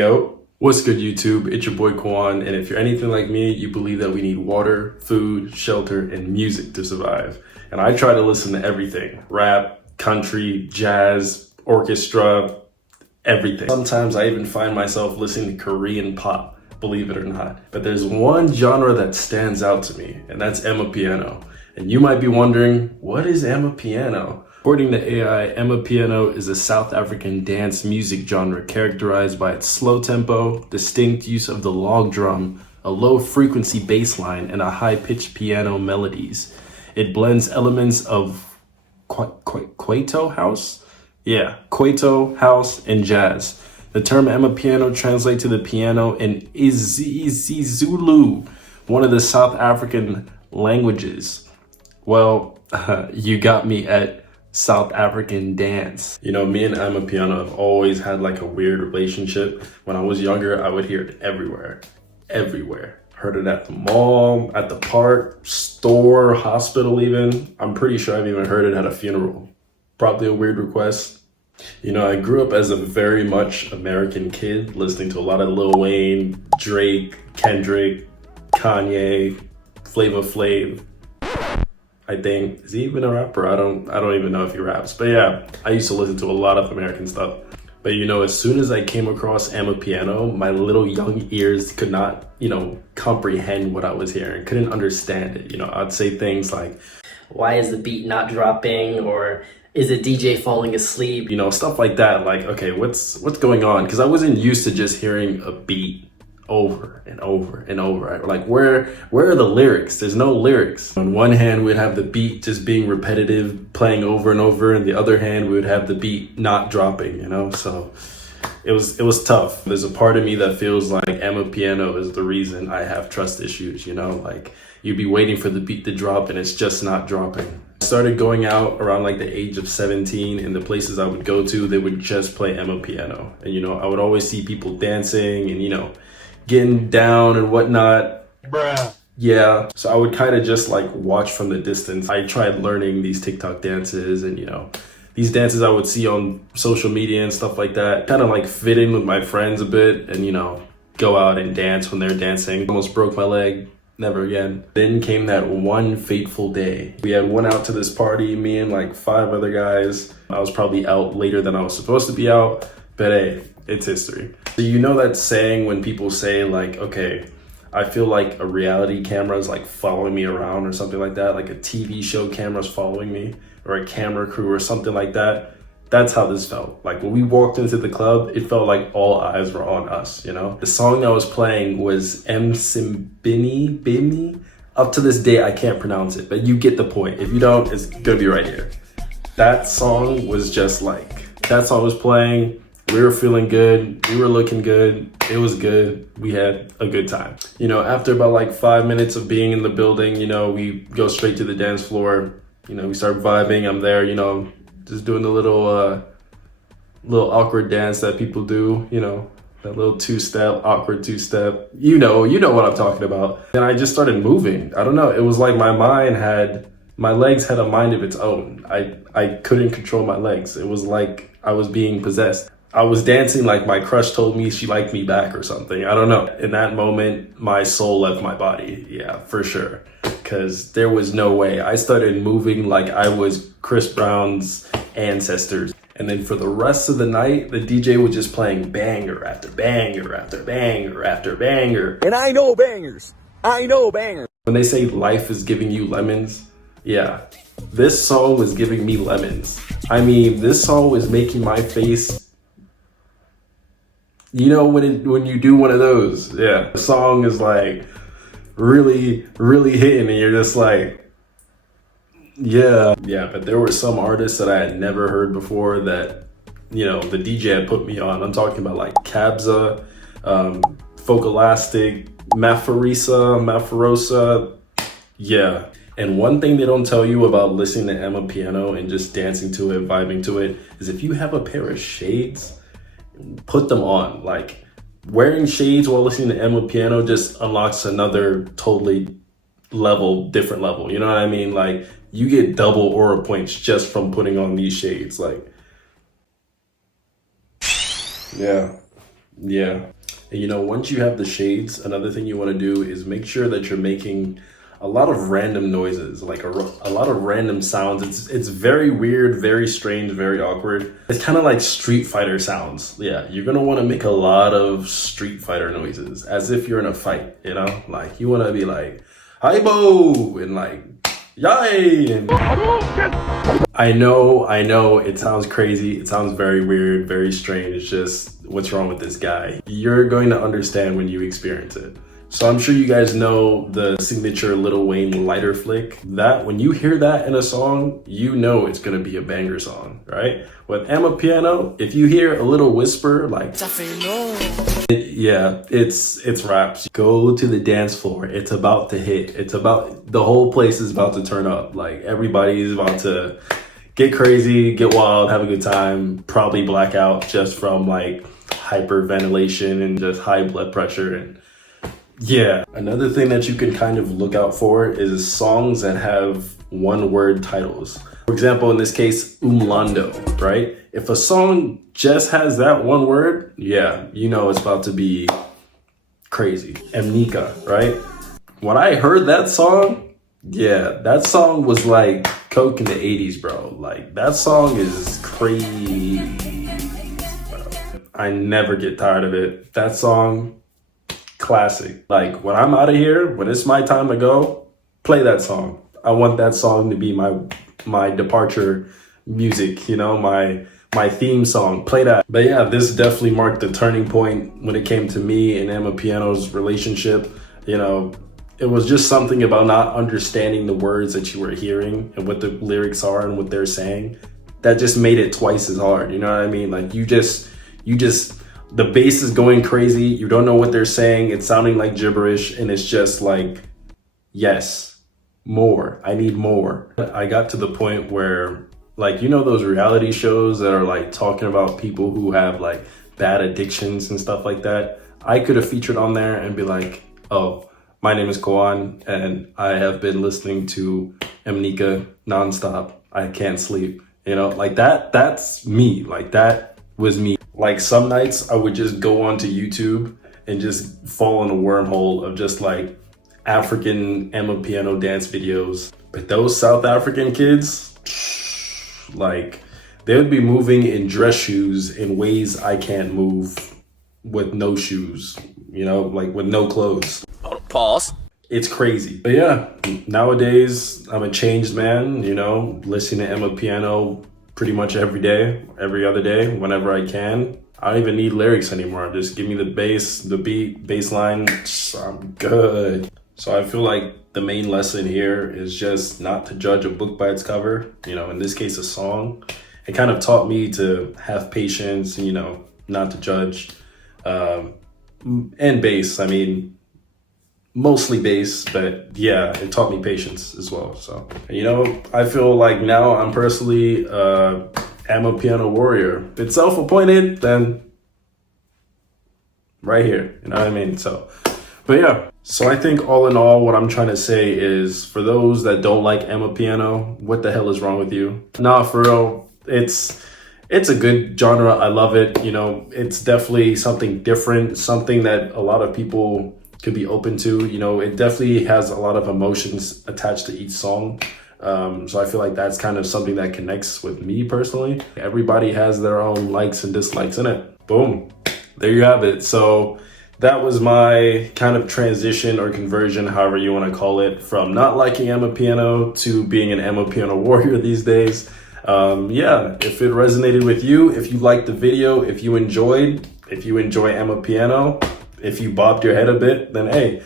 Yo, what's good YouTube? It's your boy Kwan, and if you're anything like me, you believe that we need water, food, shelter, and music to survive. And I try to listen to everything: rap, country, jazz, orchestra, everything. Sometimes I even find myself listening to Korean pop, believe it or not. But there's one genre that stands out to me, and that's Amapiano. And you might be wondering, what is Amapiano? According to AI, Amapiano is a South African dance music genre characterized by its slow tempo, distinct use of the log drum, a low frequency bass line, and a high-pitched piano melodies. It blends elements of Kwaito house? Yeah, Kwaito house and jazz. The term Amapiano translates to the piano in isiZulu, one of the South African languages. Well, you got me at South African dance. You know, me and Amapiano have always had like a weird relationship. When I was younger, I would hear it everywhere. Heard it at the mall, at the park, store, hospital even. I'm pretty sure I've even heard it at a funeral. Probably a weird request. You know, I grew up as a very much American kid, listening to a lot of Lil Wayne, Drake, Kendrick, Kanye, Flavor Flav. I think, is he even a rapper? I don't even know if he raps, but yeah, I used to listen to a lot of American stuff. But you know, as soon as I came across Amapiano, my little young ears could not, comprehend what I was hearing, couldn't understand it. You know, I'd say things like, why is the beat not dropping? Or is the DJ falling asleep? You know, stuff like that. Like, okay, what's going on? Because I wasn't used to just hearing a beat over and over and over. Like, where are the lyrics? There's no lyrics. On one hand, we'd have the beat just being repetitive, playing over and over, and the other hand, we would have the beat not dropping, so it was tough. There's a part of me that feels like Amapiano is the reason I have trust issues, like you'd be waiting for the beat to drop and it's just not dropping. I started going out around like the age of 17, and the places I would go to, they would just play Amapiano. And I would always see people dancing and getting down and whatnot. Bruh. Yeah, so I would kind of just like watch from the distance. I tried learning these TikTok dances and these dances I would see on social media and stuff like that. Kind of like fit in with my friends a bit and go out and dance when they're dancing. Almost broke my leg, never again. Then came that one fateful day. We had went out to this party, me and like 5 other guys. I was probably out later than I was supposed to be out, but hey, it's history. So you know that saying when people say like, okay, I feel like a reality camera is like following me around or something like that, like a TV show camera's following me or a camera crew or something like that. That's how this felt. Like when we walked into the club, it felt like all eyes were on us, The song that was playing was M. Simbini Bimi. Up to this day, I can't pronounce it, but you get the point. If you don't, it's gonna be right here. That song was just like, that song was playing. We were feeling good. We were looking good. It was good. We had a good time. After about like 5 minutes of being in the building, we go straight to the dance floor. We start vibing. I'm there, just doing the little awkward dance that people do, that little two-step, awkward two-step. You know what I'm talking about. And I just started moving. I don't know. It was like my legs had a mind of its own. I couldn't control my legs. It was like I was being possessed. I was dancing like my crush told me she liked me back or something. I don't know. In that moment, my soul left my body. Yeah, for sure. Because there was no way. I started moving like I was Chris Brown's ancestors. And then for the rest of the night, the DJ was just playing banger after banger after banger after banger. And I know bangers. When they say life is giving you lemons, yeah, this song was giving me lemons. I mean, this song was making my face, when you do one of those, yeah. The song is like really, really hitting and you're just like, yeah. Yeah, but there were some artists that I had never heard before that, the DJ had put me on. I'm talking about like Kabza, Focalastic, Mafarosa, yeah. And one thing they don't tell you about listening to Amapiano and just dancing to it, vibing to it, is if you have a pair of shades, put them on. Like wearing shades while listening to Amapiano just unlocks another totally different level. You know what I mean? Like you get double aura points just from putting on these shades. Like, yeah. Yeah. And you know, once you have the shades, another thing you want to do is make sure that you're making a lot of random noises, like a lot of random sounds. It's very weird, very strange, very awkward. It's kind of like Street Fighter sounds. Yeah, you're gonna want to make a lot of Street Fighter noises as if you're in a fight, you know? Like you want to be like, Haibo, and like, yay! And I know, it sounds crazy. It sounds very weird, very strange. It's just, what's wrong with this guy? You're going to understand when you experience it. So I'm sure you guys know the signature Lil Wayne lighter flick. That when you hear that in a song, you know it's gonna be a banger song, right? With Amapiano, if you hear a little whisper like, yeah, it's raps. Go to the dance floor. It's about to hit. It's about, the whole place is about to turn up. Like everybody is about to get crazy, get wild, have a good time, probably black out just from like hyperventilation and just high blood pressure. And yeah, another thing that you can kind of look out for is songs that have one word titles. For example, in this case, Umlando, right? If a song just has that one word, yeah, you know it's about to be crazy. Amnika, right? When I heard that song, yeah, that song was like coke in the 80s, bro. Like that song is crazy, bro. I never get tired of it. That song, classic. Like when I'm out of here, when it's my time to go, play that song. I want that song to be my departure music, you know, my theme song. Play that. But yeah, this definitely marked the turning point when it came to me and Amapiano's relationship. You know, it was just something about not understanding the words that you were hearing and what the lyrics are and what they're saying that just made it twice as hard. You know what I mean? Like you just the bass is going crazy. You don't know what they're saying. It's sounding like gibberish. And it's just like, yes, more. I need more. I got to the point where, like, you know, those reality shows that are like talking about people who have like bad addictions and stuff like that. I could have featured on there and be like, oh, my name is Koan and I have been listening to Amnika nonstop. I can't sleep. You know, like that's me. Like that was me. Like some nights I would just go onto YouTube and just fall in a wormhole of just like African Amapiano dance videos. But those South African kids, like they would be moving in dress shoes in ways I can't move with no shoes, you know, like with no clothes. Pause. It's crazy. But yeah, nowadays I'm a changed man, you know, listening to Amapiano pretty much every day, every other day, whenever I can. I don't even need lyrics anymore. Just give me the bass, the beat, bass line, I'm good. So I feel like the main lesson here is just not to judge a book by its cover. You know, in this case, a song. It kind of taught me to have patience, you know, not to judge. And bass, I mean, mostly bass, but yeah, it taught me patience as well. So, you know, I feel like now I'm personally Amapiano warrior. If it's self-appointed, then right here, you know what I mean? So, but yeah, so I think all in all, what I'm trying to say is for those that don't like Amapiano, what the hell is wrong with you? Nah, for real, it's a good genre. I love it. You know, it's definitely something different, something that a lot of people could be open to. You know, it definitely has a lot of emotions attached to each song. So I feel like that's kind of something that connects with me personally. Everybody has their own likes and dislikes in it. Boom. There you have it. So that was my kind of transition or conversion, however you want to call it, from not liking Amapiano to being an Amapiano warrior these days. Yeah, if it resonated with you, if you liked the video, if you enjoy Amapiano, if you bobbed your head a bit, then hey,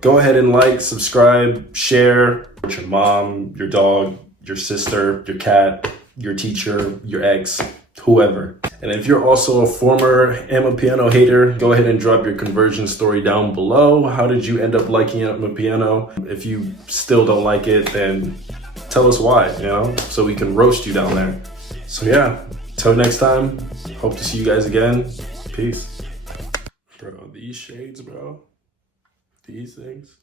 go ahead and like, subscribe, share with your mom, your dog, your sister, your cat, your teacher, your ex, whoever. And if you're also a former Amapiano hater, go ahead and drop your conversion story down below. How did you end up liking Amapiano? If you still don't like it, then tell us why, you know, so we can roast you down there. So yeah, till next time, hope to see you guys again. Peace. Bro, these shades, bro, these things.